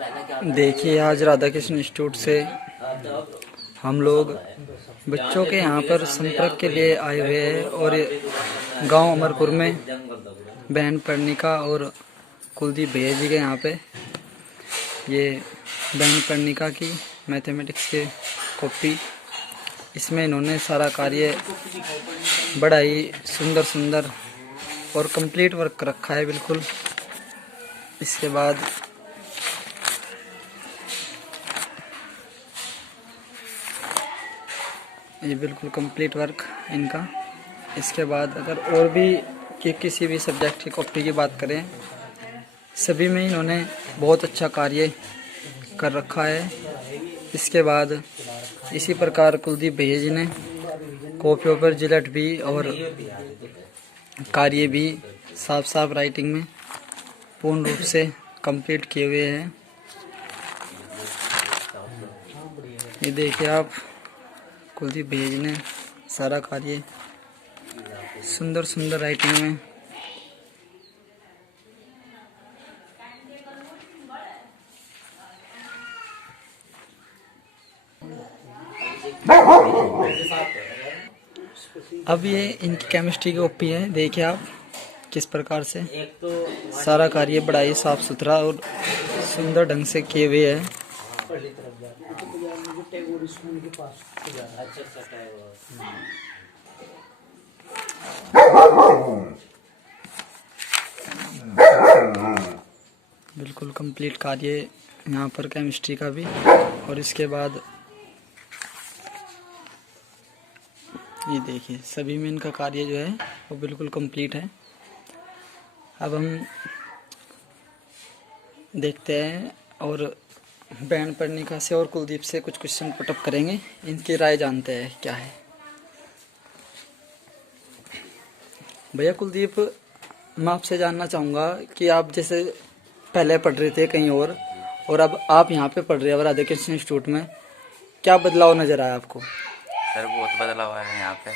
देखिए आज राधा कृष्ण इंस्टीट्यूट से हम लोग बच्चों के यहाँ पर संपर्क के लिए आए हुए हैं और गांव अमरपुर में बहन पर्णिका और कुलदीप भैया जी के यहाँ पे ये बहन पर्णिका की मैथमेटिक्स के कॉपी, इसमें इन्होंने सारा कार्य बड़ा ही सुंदर सुंदर और कंप्लीट वर्क रखा है बिल्कुल। इसके बाद ये बिल्कुल कंप्लीट वर्क इनका। इसके बाद अगर और भी किसी भी सब्जेक्ट की कॉपी की बात करें, सभी में इन्होंने बहुत अच्छा कार्य कर रखा है। इसके बाद इसी प्रकार कुलदीप भैया जी ने कॉपियों पर जिलेट भी और कार्य भी साफ साफ राइटिंग में पूर्ण रूप से कंप्लीट किए हुए हैं। ये देखिए आप, कुलदीप भैया जी ने सारा कार्य सुंदर सुंदर राइटिंग में अब ये इनकी केमिस्ट्री की कॉपी है। देखिए आप किस प्रकार से सारा कार्य बड़ा ही साफ सुथरा और सुंदर ढंग से किए हुए है। बिल्कुल कंप्लीट कार्य यहाँ पर केमिस्ट्री का भी। और इसके बाद ये देखिए सभी में इनका कार्य जो है वो बिल्कुल कंप्लीट है। अब हम देखते हैं और बहन पर्णिका से और कुलदीप से कुछ क्वेश्चन पुटअप करेंगे, इनकी राय जानते हैं क्या है। भैया कुलदीप, मैं आपसे जानना चाहूँगा कि आप जैसे पहले पढ़ रहे थे कहीं और अब आप यहाँ पे पढ़ रहे हैं राधा कृष्ण इंस्टीट्यूट में, क्या बदलाव नज़र आया आपको? सर बहुत बदलाव आया है यहाँ पे।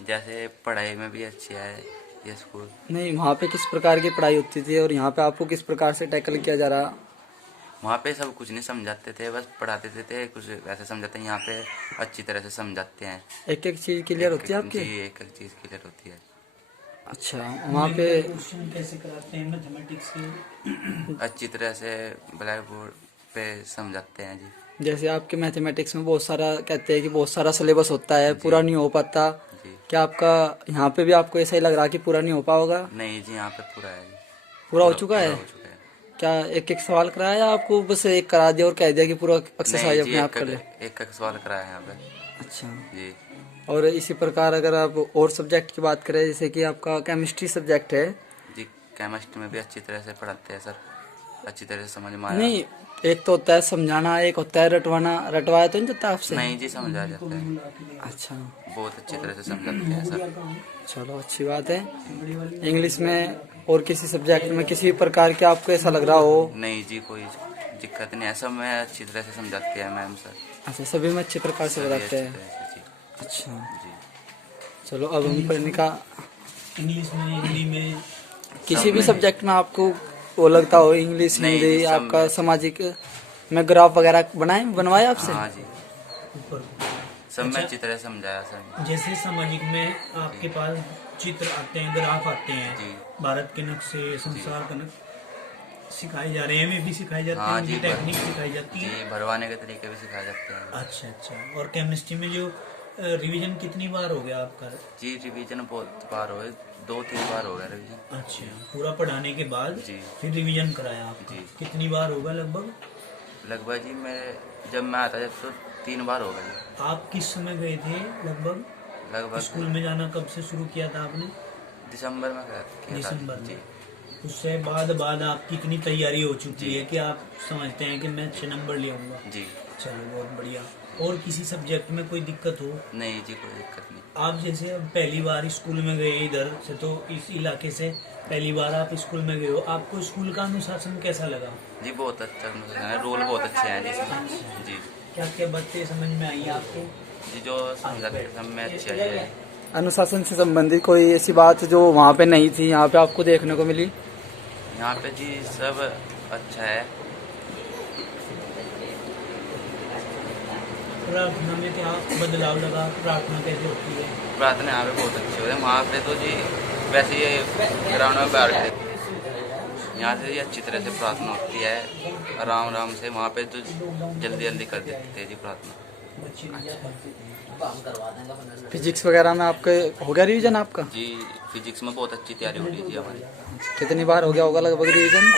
जैसे पढ़ाई में भी अच्छी है ये स्कूल। नहीं, वहाँ पे किस प्रकार की पढ़ाई होती थी और यहाँ पे आपको किस प्रकार से टैकल किया जा रहा? वहाँ पे सब कुछ नहीं समझाते थे, बस पढ़ाते थे कुछ वैसे समझाते हैं। यहाँ पे अच्छी तरह से समझाते हैं, एक एक चीज़ क्लियर होती है आपकी? जी, एक एक चीज़ क्लियर होती है। अच्छा, वहाँ पे क्वेश्चन कैसे कराते हैं मैथमेटिक्स के? अच्छी तरह से ब्लैक बोर्ड पे समझाते हैं जी। जैसे आपके मैथमेटिक्स में बहुत सारा कहते हैं कि बहुत सारा सिलेबस होता है, पूरा नहीं हो पाता जी। क्या आपका यहाँ पे भी आपको ऐसा ही लग रहा कि पूरा नहीं हो पाओगा? नहीं जी, यहाँ पे पूरा है जी। पूरा हो चुका है? क्या एक एक सवाल कराया या आपको बस एक करा दिया और कह दिया कि पूरा एक्सरसाइज अपने आप कर ले? एक सवाल कराया यहाँ पे। अच्छा जी। और इसी प्रकार अगर आप और सब्जेक्ट की बात करें, जैसे कि आपका केमिस्ट्री सब्जेक्ट है जी, केमिस्ट्री में भी अच्छी तरह से पढ़ाते हैं सर, अच्छी तरह से समझ में आया। नहीं, एक तो होता है समझाना, एक होता है रटवाना। रटवाया तो नहीं जाता आपसे? नहीं जी, समझ आ जाता है। अच्छा, बहुत अच्छी तरह से समझाते हैं सर। चलो अच्छी बात है। इंग्लिश में और किसी सब्जेक्ट में किसी प्रकार के आपको ऐसा लग रहा हो? नहीं जी, कोई दिक्कत नहीं है, सब में अच्छी तरह से समझाते हैं मैम सर। अच्छा, सभी में अच्छे प्रकार से बताते हैं। अच्छा जी। चलो अब हम पर्णिका, इंग्लिश में, हिंदी में, किसी भी सब्जेक्ट में आपको वो लगता हो, इंग्लिश, हिंदी, आपका सामाजिक में ग्राफ वगैरह बनवाया आपसे? हाँ जी, ऊपर सब में अच्छी तरह समझाया सर। जैसे सामाजिक में आपके पास चित्र आते हैं, ग्राफ आते हैं जी। भारत के नक्शे, संसार का नक्शे सिखाए जा रहे हैं, हमें भी सिखाई जाती है, उनकी टेक्निक सिखाई जाती है जी, भरवाने के तरीके भी सिखाए जाते हैं। अच्छा अच्छा। और केमिस्ट्री में जो रिवीजन कितनी बार हो गया आपका? जी, रिवीजन बहुत बार हो गए, 2-3 बार हो गया रिवीजन। अच्छा, पूरा पढ़ाने के बाद जी फिर रिवीजन कराया आपका? जी। कितनी बार होगा लगभग? जी जब मैं आता तो 3 बार हो गया। आप किस समय गए थे लगभग स्कूल में जाना? कब से शुरू किया था आपने? दिसंबर में किया था। दिसंबर जी। में। उससे बाद आपकी इतनी तैयारी हो चुकी है कि आप समझते हैं कि मैं 6 नंबर ले आऊंगा? जी। चलो बहुत बढ़िया। और किसी सब्जेक्ट में कोई दिक्कत हो? नहीं जी, कोई दिक्कत नहीं। आप जैसे अब पहली बार स्कूल में गए इधर से, तो इस इलाके से पहली बार आप स्कूल में गए हो, आपको स्कूल का अनुशासन कैसा लगा? जी बहुत अच्छा अनुशासन है, रोल बहुत अच्छे हैं जी। जी, क्या क्या बातें समझ में आई आपको? जी जो समझाते हैं सब में अच्छी आई है। अनुशासन से संबंधित कोई ऐसी बात जो वहाँ पे नहीं थी, यहाँ पे आपको देखने को मिली? यहाँ पे जी सब अच्छा है। प्रार्थना में क्या बदलाव लगा, प्रार्थना कैसे होती है? प्रार्थना यहाँ पे बहुत अच्छी होती है। वहाँ पे तो जी वैसे ये ग्राउंड में बैठ के यहाँ से ये अच्छी तरह से प्रार्थना होती है, आराम आराम से। वहाँ पे तो जल्दी जल्दी कर देते हैं जी प्रार्थना। फिजिक्स वगैरह में आपके हो गया रिवीजन आपका? जी फिजिक्स में बहुत अच्छी तैयारी हो रही है जी हमारी। कितनी बार हो गया होगा लगभग रिवीजन?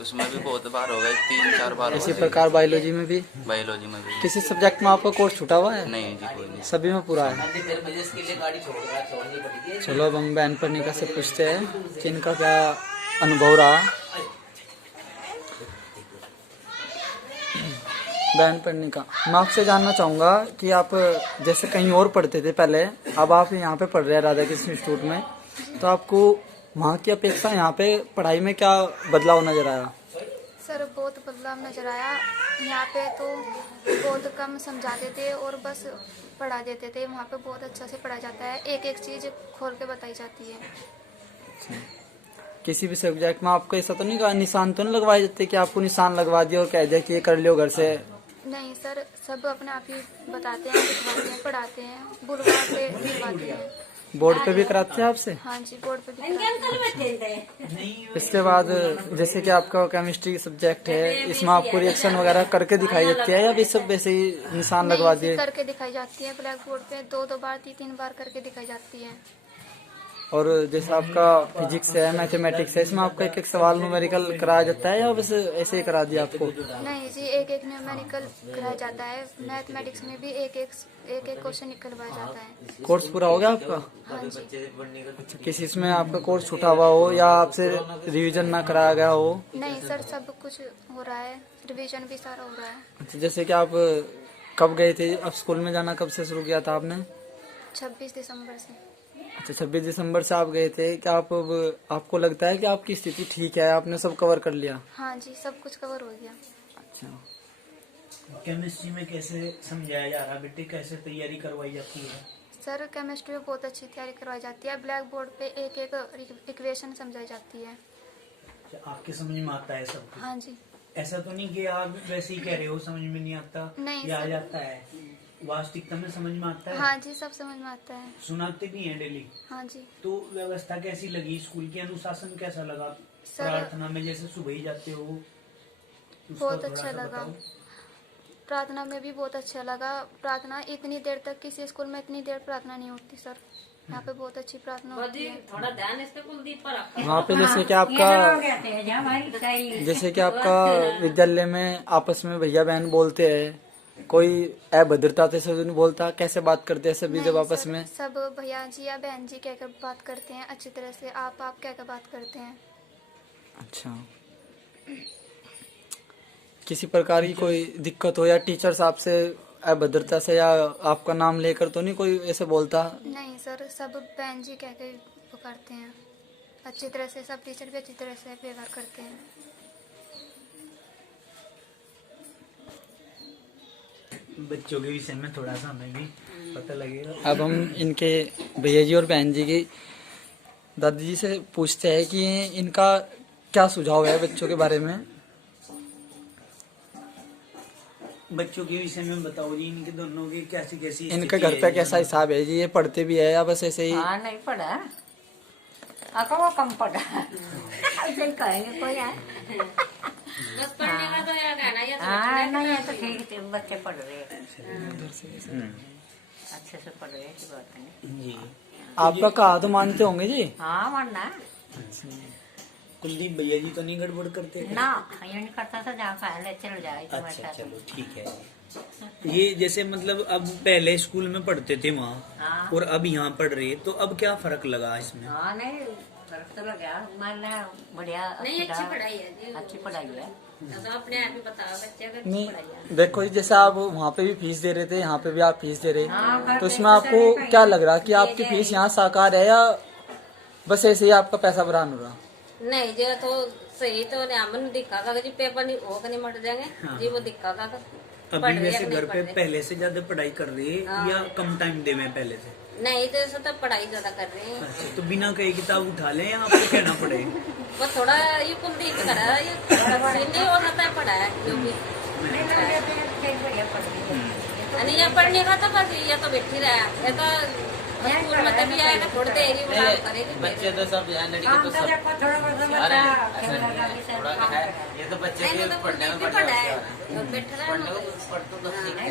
उसमें भी बहुत बार हो गए, 3-4 बार हो इसी गए। प्रकार बायोलॉजी में भी? बायोलॉजी में भी। किसी सब्जेक्ट में आपका कोर्स छूटा हुआ है? नहीं जी कोई नहीं। सभी में पूरा है। चलो अब हम बहन पर्णिका से पूछते हैं कि इनका क्या अनुभव रहा। बहन पर्णिका, मैं आपसे जानना चाहूँगा कि आप जैसे कहीं और पढ़ते थे पहले, अब आप यहाँ पे पढ़ रहे हैं राधा कृष्ण इंस्टीट्यूट में, तो आपको वहाँ की अपेक्षा यहाँ पे पढ़ाई में क्या बदलाव नजर आया? सर बहुत बदलाव नजर आया। यहाँ पे तो बहुत कम समझाते थे और बस पढ़ा देते थे। वहाँ पे बहुत अच्छा से पढ़ाया जाता है, एक एक चीज़ खोल के बताई जाती है। किसी भी सब्जेक्ट में आपको ऐसा तो नहीं कहा, निशान तो नहीं लगवाए जाते कि आपको निशान लगवा दिया और कह दिया कि ये कर लियो घर से? नहीं सर, सब अपने आप ही बताते हैं, लिखवाते हैं, पढ़ाते हैं, बुलवा के दिलवाते हैं। बोर्ड पे भी कराते हैं आपसे? हाँ जी, बोर्ड पे भी कराते हैं। इसके बाद जैसे कि आपका केमिस्ट्री सब्जेक्ट है, इसमें आपको रिएक्शन वगैरह करके दिखाई जाती है या भी सब वैसे ही निशान लगवा नहीं, दिए? करके दिखाई जाती है ब्लैक बोर्ड पे, 2-2 बार 3-3 बार करके दिखाई जाती है। और जैसे आपका फिजिक्स है, मैथमेटिक्स है, इसमें आपका एक एक सवाल न्यूमेरिकल कराया जाता है या बस ऐसे ही करा दिया आपको? नहीं जी, एक एक न्यूमेरिकल कराया जाता है। मैथमेटिक्स में भी एक एक क्वेश्चन निकलवाया जाता है। कोर्स पूरा हो गया आपका? हाँ जी। अच्छा, किसी इसमें आपका कोर्स छूटा हुआ हो या आपसे रिवीजन ना कराया गया हो? नहीं सर, सब कुछ हो रहा है, रिवीजन भी सारा हो रहा है। अच्छा, जैसे कि आप कब गए थे, अब स्कूल में जाना कब से शुरू किया था आपने? 26 दिसंबर से। अच्छा, 26 दिसंबर से आप गए थे। क्या आप आपको लगता है कि आपकी स्थिति ठीक है, आपने सब कवर कर लिया? हाँ जी, सब कुछ कवर हो गया। अच्छा, केमिस्ट्री में कैसे समझाया जा रहा बेटे, कैसे तैयारी करवाई जाती है? सर केमिस्ट्री में बहुत अच्छी तैयारी करवाई जाती है। ब्लैक बोर्ड पे एक एक इक्वेशन समझाई जाती है। आपके समझ में आता है सब कुछ? हाँ जी। ऐसा तो नहीं कि आप वैसे ही कह रहे हो समझ में नहीं आता? नहीं या आ सर। जाता है, वास्तविकता में समझ में आता है? हाँ जी, सब समझ में आता है। सुनाते भी हैं डेली? हाँ जी। तो व्यवस्था कैसी लगी, स्कूल के अनुशासन कैसा लगा? सर- प्रार्थना में जैसे सुबह ही जाते हो, उसका बहुत थोड़ा अच्छा सा लगा। बताओ। प्रार्थना में भी बहुत अच्छा लगा। प्रार्थना इतनी देर तक, किसी स्कूल में इतनी देर प्रार्थना नहीं होती सर। यहाँ पे बहुत अच्छी प्रार्थना होती है। थोड़ा ध्यान इस पे कुलदीप पर रखो। वहाँ पे जैसे कि आपका विद्यालय में आपस में भैया बहन बोलते हैं, कोई अभद्रता से नहीं बोलता? कैसे बात करते हैं सभी जब नहीं आपस सर, में? सब भैया जी या बहन जी कहकर बात करते हैं अच्छी तरह से। आप कहकर बात करते हैं। अच्छा, किसी प्रकार की कोई दिक्कत हो या टीचर्स आपसे अभद्रता से या आपका नाम लेकर तो नहीं कोई ऐसे बोलता? नहीं सर, सब बहन जी कहकर पुकारते हैं अच्छी तरह से। सब टीचर भी अच्छी तरह से व्यवहार करते हैं। बच्चों के विषय में थोड़ा सा हमें भी पता लगेगा। अब हम इनके भैया जी और बहन जी की दादी जी से पूछते हैं कि इनका क्या सुझाव है बच्चों के बारे में। बच्चों के विषय में बताओ जी, इनके दोनों की कैसी कैसी इनके स्थिति घर पे है? कैसा हिसाब है जी? ये पढ़ते भी है या बस ऐसे ही? हाँ नहीं पढ़ा, अका वो कम पढ़ा। ऐसे ही कहेंगे कोई है। बस पढ़ने का तो याद है ना, ये हाँ नहीं, ये तो ठीक है, बच्चे पढ़ रहे हैं, अच्छे से पढ़ रहे हैं, ऐसी बात नहीं। जी, आपका कहा तो मानते होंगे जी? हाँ मानना। कुलदीप भैया जी तो नहीं गड़बड़ करते? ना, ये नहीं करता था, जहाँ खा ले चल जाए। अच्छा चलो ठीक है। ये जैसे मतलब अब पहले स्कूल में पढ़ते थे वहाँ हाँ। और अब यहाँ पढ़ रहे, तो अब क्या फर्क लगा इसमें? हाँ नहीं, फर्क तो लगा, मानना बढ़िया। नहीं अच्छी पढ़ाई है, अच्छी पढ़ाई है। तो अपने आप ही बताओ बच्चे का नहीं, देखो जी, जैसे आप वहाँ पे भी फीस दे रहे थे, यहाँ पे भी आप फीस दे रहे हैं, तो इसमें आपको क्या लग रहा कि आपकी फीस यहाँ साकार है या बस ऐसे ही आपका पैसा बरान हो रहा? नहीं जो तो सही तो हमने दिखागा जी, पेपर नहीं हो नहीं मट जाएंगे जी, वो दिखागा। अभी वैसे घर पे पहले से ज्यादा पढ़ाई कर रही है या कम टाइम दे में पहले से? नहीं तो ऐसा तो पढ़ाई ज्यादा कर रहे हैं। अच्छा, तो बिना कई किताब उठा लें या आपको कहना पड़े? वो थोड़ा ये कुलदीप करा ये नहीं हो सकता है पढ़ा है जो भी नहीं ये पढ़ने का तो बस ये तो बैठी रहा ये तो स्कूल में तभी आएगा थोड़ी देर ही करेगी। बच्चे तो सब लड़के तो सब ये तो बच्चे नहीं के तो पढ़ने में पढ़ा है बैठा रहा पढ़ने को पढ़ते तो ठीक है।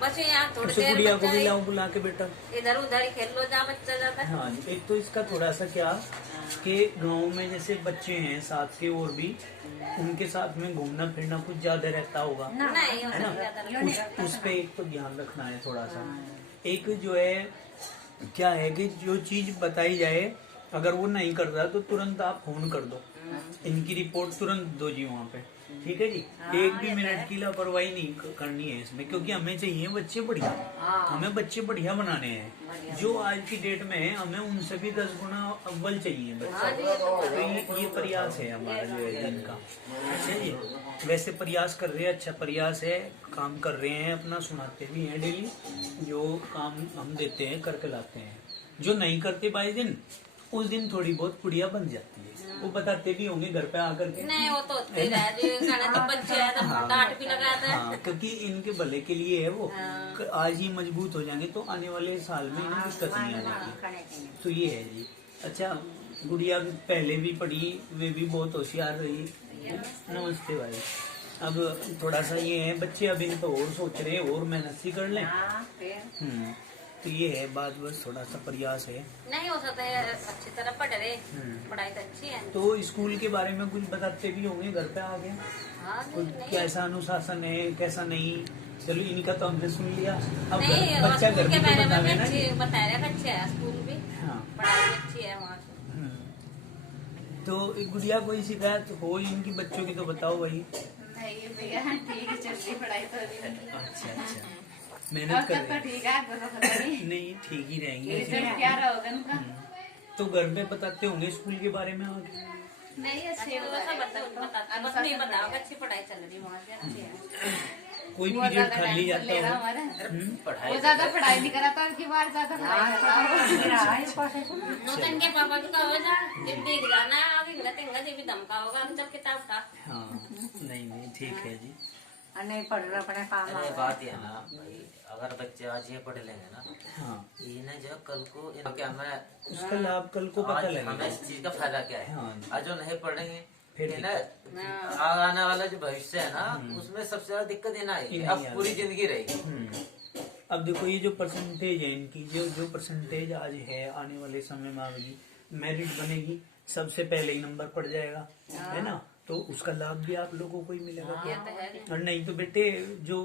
बस यहाँ थोड़ी अच्छा, देर गुड़िया को बच्चा भी लाऊं बुला के बेटा? इधर उधर ही खेल लो जहाँ बच्चा जाता है। हाँ जी, एक तो इसका थोड़ा सा क्या कि गांव में जैसे बच्चे हैं साथ के और भी उनके साथ में घूमना फिरना कुछ ज्यादा रहता होगा, नहीं है ना? ज्यादा उस पे एक तो ध्यान रखना है थोड़ा सा। एक जो है क्या है कि जो चीज बताई जाए अगर वो नहीं कर रहा तो तुरंत आप फोन कर दो, इनकी रिपोर्ट तुरंत दो जी वहाँ पे, ठीक है जी। एक भी मिनट की लापरवाही नहीं करनी है इसमें, क्योंकि हमें चाहिए बच्चे बढ़िया, हमें बच्चे बढ़िया बनाने हैं। जो आज की डेट में है हमें उनसे भी 10 गुना अव्वल चाहिए बच्चे। तो ये प्रयास है हमारा जो है जिनका। अच्छा जी, वैसे प्रयास कर रहे हैं, अच्छा प्रयास है, काम कर रहे हैं, अपना सुनाते भी हैं डेली, जो काम हम देते हैं करके लाते हैं। जो नहीं करते 22 दिन उस दिन थोड़ी बहुत पुड़िया बन जाती है, वो बताते भी होंगे घर पे आकर के। नहीं वो तो होते ही रह जी, गाना तो बच्चे है तो डांट भी लगाता है। हाँ, क्योंकि इनके भले के लिए है वो। आज ही मजबूत हो जाएंगे तो आने वाले साल में इन्हें दिक्कत नहीं आएगी। तो ये है जी। अच्छा, गुड़िया पहले भी पढ़ी, वे भी बहुत होशियार रही। नमस्ते भाई। अब थोड़ा सा ये है बच्चे अब इन पर और सोच रहे हैं और मेहनत सी कर लें। तो ये है बात, बस थोड़ा सा प्रयास है। नहीं हो सकता है अच्छी तरह पढ़ रहे, पढ़ाई तो अच्छी है। तो स्कूल के बारे में कुछ बताते भी होंगे घर पे आके, हाँ कुछ कैसा अनुशासन है कैसा नहीं। चलो इनका तो हमने सुन लिया, अब नहीं बच्चा घर स्कूल पे के बारे में बतावे भी ना। अच्छी बता रहे अच्छे है स्कूल भी, हाँ। पढ़ाई अच्छी है वहाँ से। तो गुड़िया कोई शिकायत हो इनकी बच्चों की तो बताओ भाई। नहीं भैया ठीक है, चल रही पढ़ाई तो अभी। अच्छा अच्छा, मेहनत कर रहे हैं। ठीक है, आपको तो पता नहीं नहीं ठीक ही रहेंगे। रिजल्ट क्या होगा उनका। तो घर पे बताते होंगे स्कूल के बारे में आगे? नहीं अच्छे अच्छी तो सब बताते बस नहीं बताओ अच्छी पढ़ाई चल रही वहाँ से, अच्छी है। कोई बहुत पीरियड ज्यादा खाली टेंशन ले जाता रहा हो? हमारा। वो ज्यादा पढ़ाई नहीं करा था, अब की बार ज्यादा पढ़ाई कर रहा है। तो इनके पापा भी कहो जा जब देख जाना आगे मिलतेंगा जी भी धमका होगा जब किताब का। हाँ, नहीं ठीक है जी। नहीं पढ़ रहा अपने काम अरे बात ये है ना भाई, अगर बच्चे आज ये पढ़ लेंगे ना, हाँ, इन्हें जो कल को क्या हमें उसका लाभ कल को पता आज हमें लगेगा। इस चीज का फायदा क्या है। हाँ। आज जो नहीं पढ़ेंगे फिर इन्हें आने वाला जो भविष्य है ना उसमें सबसे ज्यादा दिक्कत ये ना आएगी, ये अब नहीं पूरी आएगी। जिंदगी रहेगी। अब देखो ये जो परसेंटेज है इनकी, जो परसेंटेज आज है आने वाले समय में आएगी, मेरिट बनेगी, सबसे पहले ही नंबर पड़ जाएगा, है ना? तो उसका लाभ भी आप लोगों को ही मिलेगा। और नहीं तो बेटे जो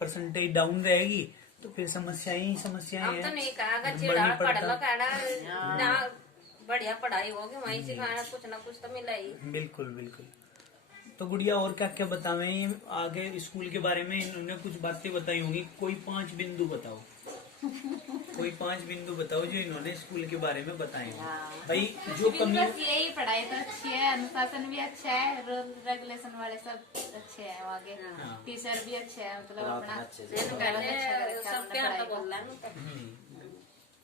परसेंटेज डाउन रहेगी तो फिर समस्याएं ही समस्याएं अब तो हैं। नहीं कहा नंबर चिड़ा नहीं पढ़ पड़ता। लो काड़ा जहाँ बढ़िया पढ़ाई होगी वहीं सिखाना कुछ ना कुछ तो मिला ही। बिल्कुल बिल्कुल। तो गुड़िया और क्या क्या बतावे आगे स्कूल के बारे में? इन्होंने कुछ बातें बताई होंगी, कोई 5 बिंदु बताओ। कोई 5 बिंदु बताओ जो इन्होंने स्कूल के बारे में बताए भाई। जो कमी बस यही पढ़ाई तो अच्छी है, अनुशासन भी अच्छा है, रूल रेगुलेशन वाले सब अच्छे हैं वहाँ के, टीचर भी अच्छे हैं, मतलब अपना सबके हाथ तो बोल रहा है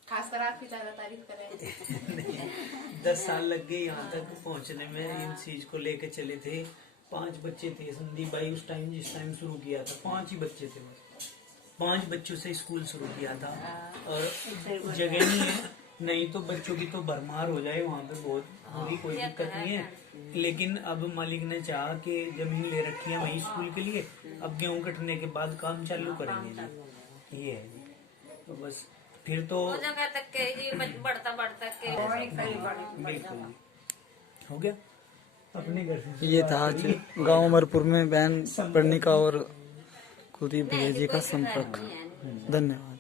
खासकर आपकी ज्यादा तारीफ करें। 10 साल लग गए यहाँ तक पहुँचने में, इन चीज को लेके चले थे। 5 बच्चे थे संदीप भाई उस टाइम, जिस टाइम शुरू किया था 5 ही बच्चे थे बस। 5 बच्चों से स्कूल शुरू किया था और जगह नहीं है, नहीं तो बच्चों की तो भरमार हो जाए वहाँ पे, बहुत बुरी, कोई दिक्कत नहीं है। लेकिन अब मालिक ने चाहा कि जमीन ले रखी है वहीं स्कूल के लिए, अब गेहूँ कटने के बाद काम चालू करेंगे जी। ये है जी। तो बस फिर तो जगह तक के जी बढ़ता बढ़ता के बिल्कुल हो गया अपने घर से। ये था आज गांव अमरपुर में बहन पढ़ने का और खुदी भैया जी का संपर्क। धन्यवाद।